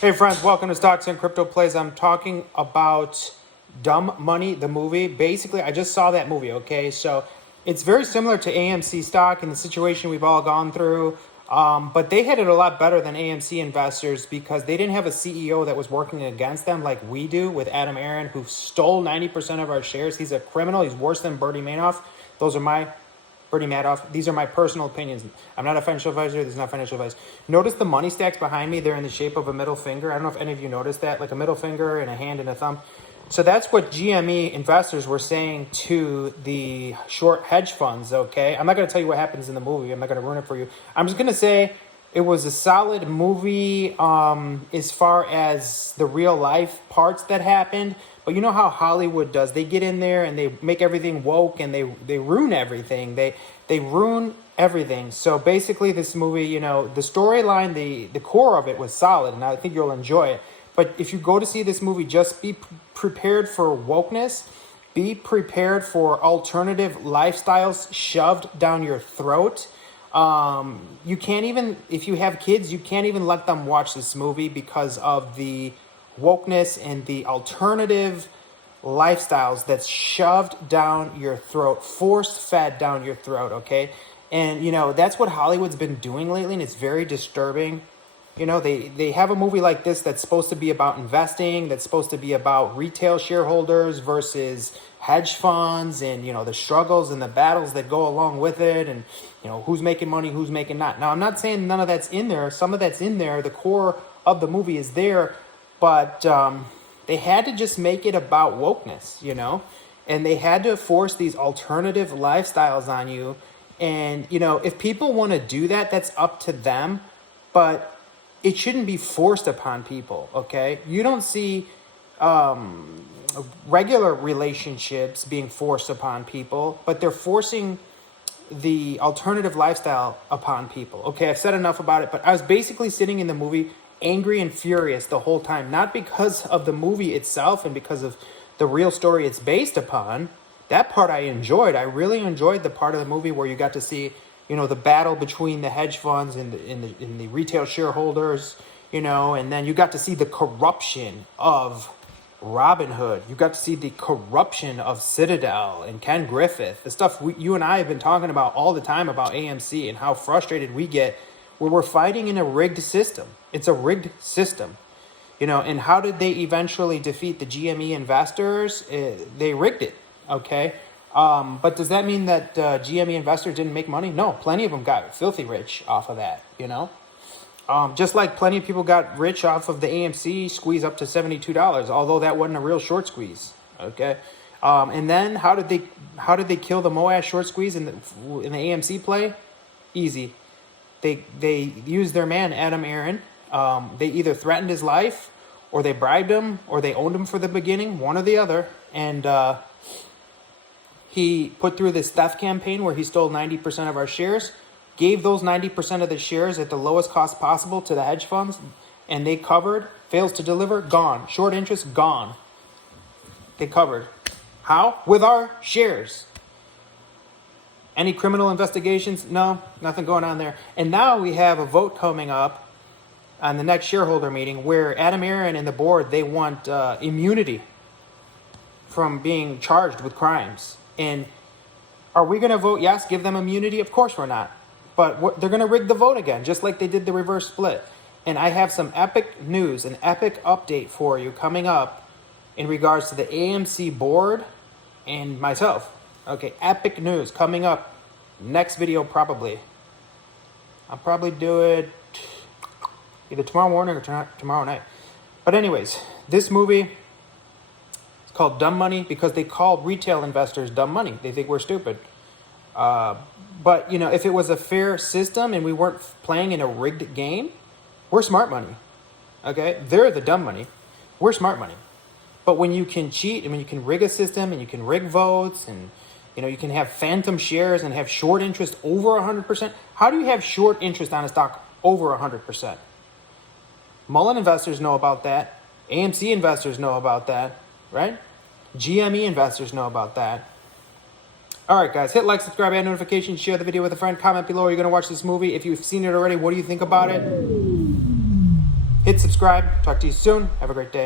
Hey friends, welcome to Stocks and Crypto Plays. I'm talking about Dumb Money, the movie. Basically, I just saw that movie, okay? So it's very similar to AMC stock and the situation we've all gone through. But they had it a lot better than AMC investors because they didn't have a CEO that was working against them like we do with Adam Aaron, who stole 90% of our shares. He's a criminal. He's worse than Bernie Madoff. Bernie Madoff. These are my personal opinions. I'm not a financial advisor. This is not financial advice. Notice the money stacks behind me. They're in the shape of a middle finger. I don't know if any of you noticed that, like a middle finger and a hand and a thumb. So that's what GME investors were saying to the short hedge funds, okay? I'm not going to tell you what happens in the movie. I'm not going to ruin it for you. I'm just going to say it was a solid movie as far as the real life parts that happened. But you know how Hollywood does. They get in there and they make everything woke and they ruin everything. They ruin everything. So basically this movie, you know, the storyline, the core of it was solid, and I think you'll enjoy it. But if you go to see this movie, just be prepared for wokeness. Be prepared for alternative lifestyles shoved down your throat. You can't even, if you have kids, you can't even let them watch this movie because of the wokeness and the alternative lifestyles that's shoved down your throat, force fed down your throat, okay? And, you know, that's what Hollywood's been doing lately, and it's very disturbing. You know, they have a movie like this that's supposed to be about investing, that's supposed to be about retail shareholders versus hedge funds and, you know, the struggles and the battles that go along with it and, you know, who's making money, who's making not. Now, I'm not saying none of that's in there. Some of that's in there. The core of the movie is there, but they had to just make it about wokeness, you know, and they had to force these alternative lifestyles on you. And, you know, if people want to do that, that's up to them, but it shouldn't be forced upon people, okay? You don't see regular relationships being forced upon people, but they're forcing the alternative lifestyle upon people. Okay, I've said enough about it, but I was basically sitting in the movie angry and furious the whole time, not because of the movie itself and because of the real story it's based upon. That part I enjoyed. I really enjoyed the part of the movie where you got to see, you know, the battle between the hedge funds and the retail shareholders, you know, and then you got to see the corruption of Robinhood. You got to see the corruption of Citadel and Ken Griffith, the stuff you and I have been talking about all the time about AMC and how frustrated we get where we're fighting in a rigged system. It's a rigged system, you know, and how did they eventually defeat the GME investors? They rigged it, okay? But does that mean that GME investors didn't make money? No, plenty of them got filthy rich off of that, you know? Just like plenty of people got rich off of the AMC squeeze up to $72, although that wasn't a real short squeeze, okay? And then how did they kill the Moash short squeeze in the AMC play? Easy. They used their man, Adam Aaron. They either threatened his life or they bribed him or they owned him for the beginning, one or the other. And he put through this theft campaign where he stole 90% of our shares, gave those 90% of the shares at the lowest cost possible to the hedge funds, and they covered, fails to deliver, gone. Short interest, gone. They covered. How? With our shares. Any criminal investigations? No, nothing going on there. And now we have a vote coming up on the next shareholder meeting where Adam Aaron and the board, they want immunity from being charged with crimes. And are we going to vote yes, give them immunity? Of course we're not. But they're going to rig the vote again, just like they did the reverse split. And I have some epic news, an epic update for you coming up in regards to the AMC board and myself. Okay, epic news coming up next video probably. I'll probably do it either tomorrow morning or tomorrow night. But anyways, this movie, called Dumb Money because they call retail investors dumb money. They think we're stupid. But, you know, if it was a fair system and we weren't playing in a rigged game, we're smart money. Okay? They're the dumb money. We're smart money. But when you can cheat and when you can rig a system and you can rig votes and, you know, you can have phantom shares and have short interest over 100%. How do you have short interest on a stock over 100%? Mullen investors know about that. AMC investors know about that. Right? GME investors know about that. All right, guys, hit like, subscribe, add notifications, share the video with a friend, comment below. Are you going to watch this movie? If you've seen it already, what do you think about it? hit subscribe. Talk to you soon. Have a great day.